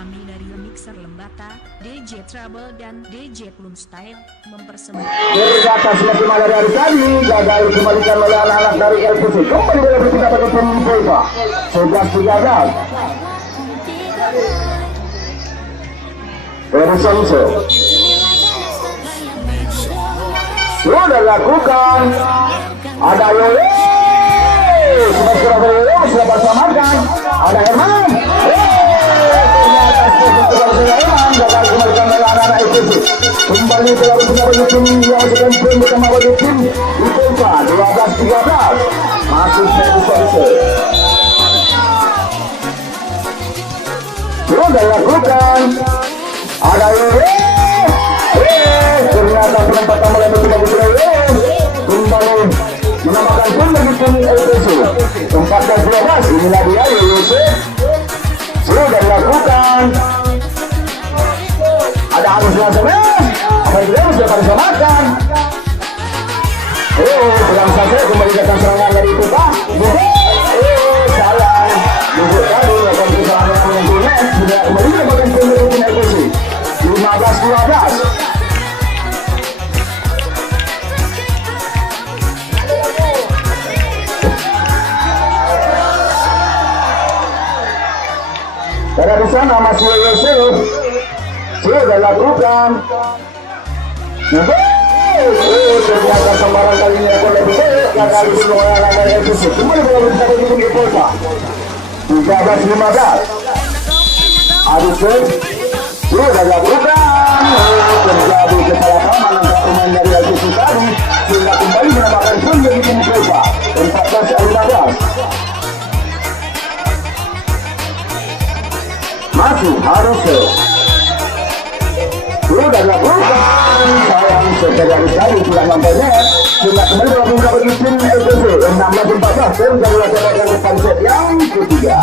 kami dari Mixer Lembata, DJ Trouble dan DJ Plum Style mempersembahkan. Dari atas lima dari hari tadi gagal dikembalikan oleh anak-anak dari LPC. Kembali dalam berpindah bagi pemimpin Pak. 11-13. Perusaha sudah lakukan. Ada Yole. Sudah Surabaya sudah bersamakan. Ada Herman. Gagal kembalikan oleh anak-anak LPC. Kembali dalam berpindah bagi tim yang sedang bersama bagi tim IPK 12-13. Masih Perusaha. Sudah lakukan. Ada Yole. Ternyata penempatan mulai berpindah kembali menambahkan pun bagi tim LPC 14-12. Inilah dia Yose sudah dilakukan. Ada Agus Langsame Abang sudah pada makan. Pegang saja kembali datang serangan dari itu Pak. Salah duduk tadi akan kesalahan yang menentukan. Sudah kembali mendapatkan tim LPC 15-12. Karena di sana masih Yosef sudah lakukan. Ternyata sembarang kali ini aku lebih baik. Gagal dibunuh oleh anak LPC. Kembali bola berita bagi tim Polsa 13-15. Adison sudah lakukan. Terjadi kesalahpahaman antara pemain dari LPC tadi sehingga kembali menambahkan pun bagi tim Polsa 14-15. Masih harus sudah dilakukan. Sayang sekali sekali tidak nampaknya sehingga kembali berlaku bagi tim LPC 16-14. Tim dari laksanakan depan set yang ketiga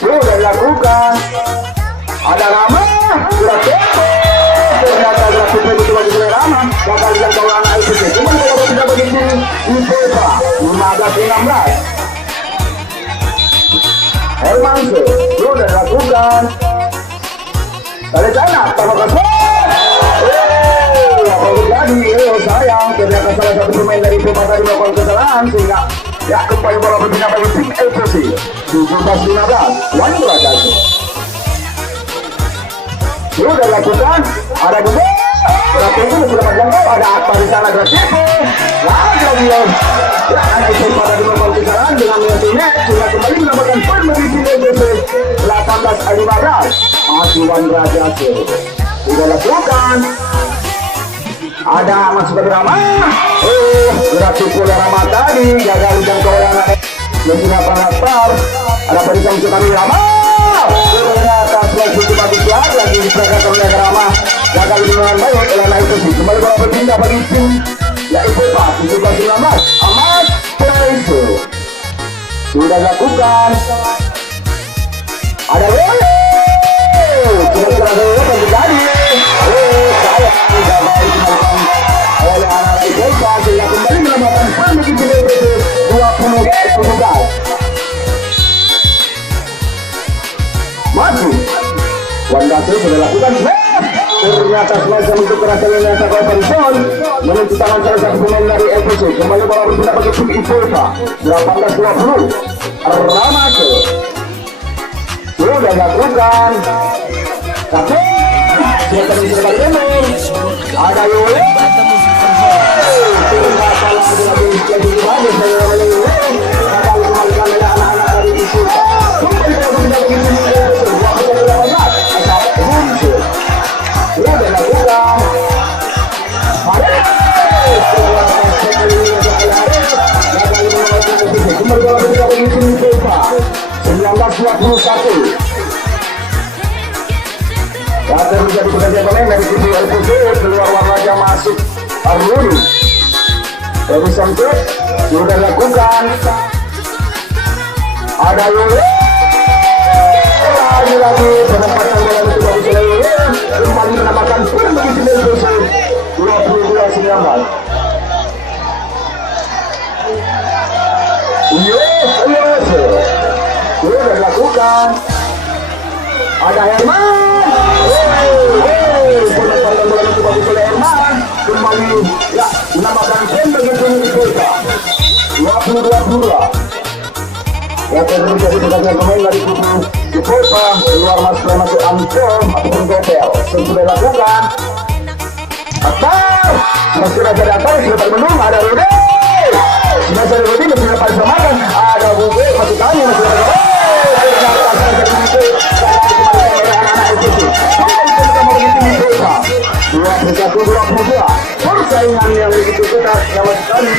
sudah dilakukan. Ada Rama sudah tempo. Ternyata berhasil begitu bagi oleh Rama. Gagal dijangkau anak LPC. Kembali berlaku bagi tim IPK 15-16. Hermanso sudah dilakukan. Dari sana tampakkan apa terjadi? Sayang ternyata salah satu pemain dari Puma tadi melakukan kesalahan sehingga ya kembali bola berpindah bagi tim LPC 17-15. Wani berhasil sudah dilakukan. Ada juga berarti itu sudah menjangkau. Ada apa di sana gratis lagi ya anak itu pada melakukan kesalahan dengan menyentuhnya sehingga kembali mendapatkan poin bagi tim LPC 18-15. Masih Wan Raja sudah lakukan. Ada masuk ke Rama. Berarti pula Rama tadi gagal dijangkau oleh anak Lesina Pranapar. Ada barisan untuk kami Rama. Ternyata seleksi cuma dikelar lagi diperagakan oleh Rama. Gagal dengan baik oleh anak itu. Kembali bola berpindah bagi tim yaitu Pak 17-19. Ahmad Pereso sudah lakukan. Ada kira-kira apa terjadi? Saya tidak mau dimakan oleh anak itu sehingga kembali menambahkan poin bagi tim LPC 20-17. Maju Wandase sudah lakukan. Ternyata semacam itu kerasa ternyata Kolpenson menentu tangan salah satu pemain dari LPC. Kembali bola berpindah bagi tim Ipoka 18-20. Ramake sudah lakukan. Tapi dia tadi sudah bergemur. Ada Yole. Ternyata lagi jadi banyak dari Yole. Gagal kembalikan oleh anak-anak dari Ipoka. Kembali bola berpindah bagi tim LPC 20-18. Sudah dilakukan. Kembali bola berpindah bagi tim Ipoka 19-21. Ada menjadi pekerjaan pemain dari tim LPC. Keluar warnanya masuk Arun. Dari Sampai sudah dilakukan. Ada Yole. Lagi penempatan bola itu bagus oleh Yole. Kembali menambahkan poin bagi tim LPC 22-19. Sudah dilakukan. Ada Herman. Bola kembali oleh Herman. Kembali ya menambahkan poin bagi tim Ipoka. 22-22. Ya terjadi pergantian pemain dari kubu Ipoka. Keluar masuk Anto ataupun Gotel. Sudah dilakukan. Atar. Masih ada datang sudah termenung. Ada Rudy. Masih ada Rudy masih dapat disamakan. Ada Bube masih tanya masih ada. Persaingan yang begitu ketat sama sekali.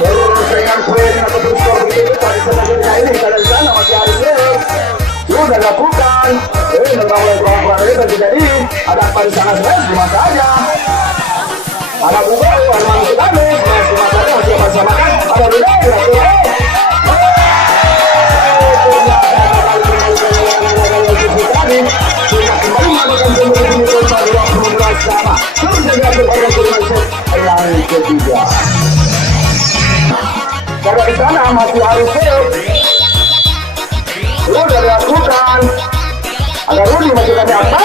Persaingan poin ataupun skor begitu ketat di sana ini kalian sana masih harus sudah lakukan. Membangun pelan-pelan ini terjadi. Ada apa di sana sebenarnya cuma saja. Ada Bube, ada masih kami, cuma saja masih bersamakan. Ada Rudy, yang ketiga. Dari di sana masih harus sudah dilakukan. Ada Rudy masih ada apa?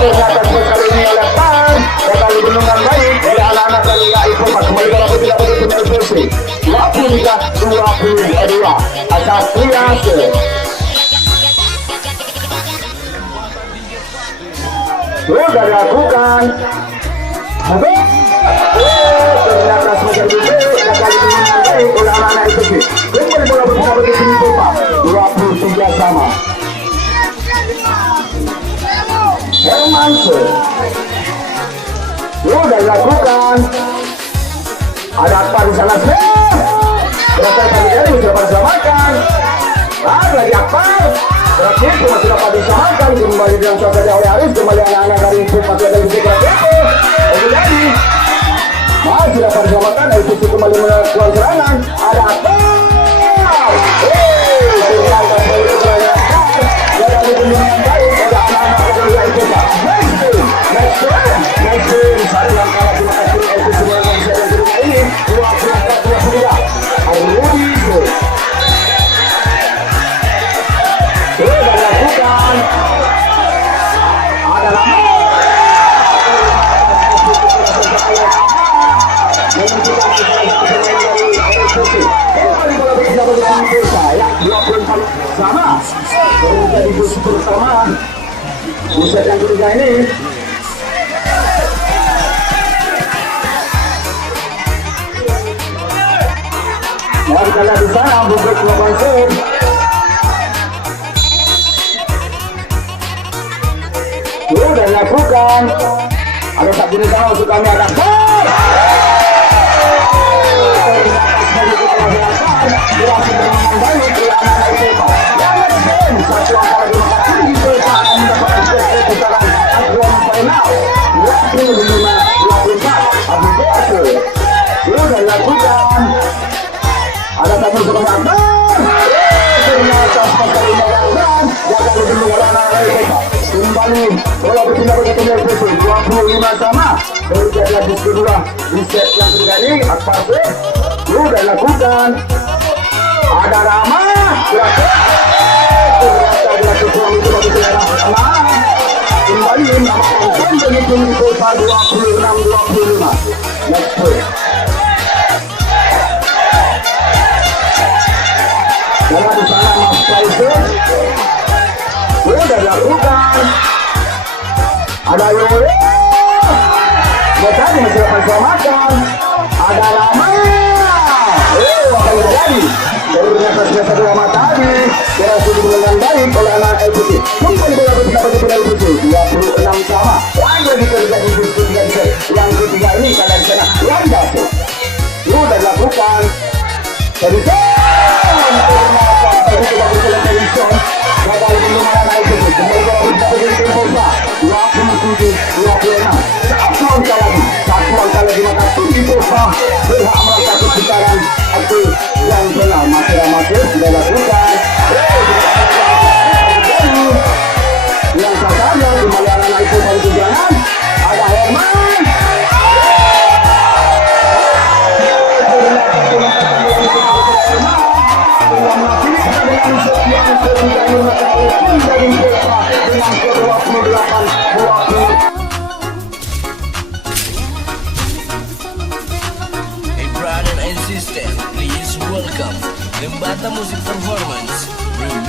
Ternyata sekali ini oleh Pan. Kembali bendungan baik oleh anak-anak dari Ipoka kembali dalam tidak begitu nervasi. 23-22 atas Triase. Sudah dilakukan. Ternyata sebagai Bube sekali bendungan baik oleh anak-anak Ipoka. Kembali bola bersama begitu Ipoka. 23 sama. Herman sudah dilakukan. Ada apa di sana? Berasa terjadi sudah bersamakan. Ada lagi apa? Berarti cuma sudah dapat disamakan. Kembali dengan sahaja oleh Aris. Kembali anak-anak dari Ipoka masih ada di sekitar Ipoka. Jadi masih dapat disamakan. Ipoka kembali melakukan serangan. Ada apa? sama menjadi bus pertama pusat yang ketiga ini. Mari kita lihat di sana Bukit Lobansir. Sudah dilakukan. Ada satu di sana untuk kami ada gol. Sudah dilakukan. Ada satu sebentar. Ternyata sekali melakukan. Jaga lebih mengolahkan kembali bola berpindah begitu dari Persib 25 sama. Terjadi habis kedua di set yang ketiga ini. Akpase sudah dilakukan. Ada Rama. Ternyata dilakukan itu bagi selera pertama. Kembali melakukan begitu di kota 26-25. Next play. Dalam di sana Mas Faisal sudah dilakukan. Ada Yoyo bertanya masih bersamakan. Ada Lama akan terjadi ternyata biasa Lama tadi berhasil dengan baik oleh anak LPT. Kembali bola berpindah bagi pedal LPT 26 sama. Lagi terjadi di ketiga set yang ketiga ini kalian sana yang jatuh sudah dilakukan. Jadi satu angka lagi maka Ipoka berhak melakukan putaran atau yang benar masih sudah lakukan. Yang satunya kembali anak Ipoka di jalan ada Herman. Dengan and sister, please welcome Lembata Music Performance.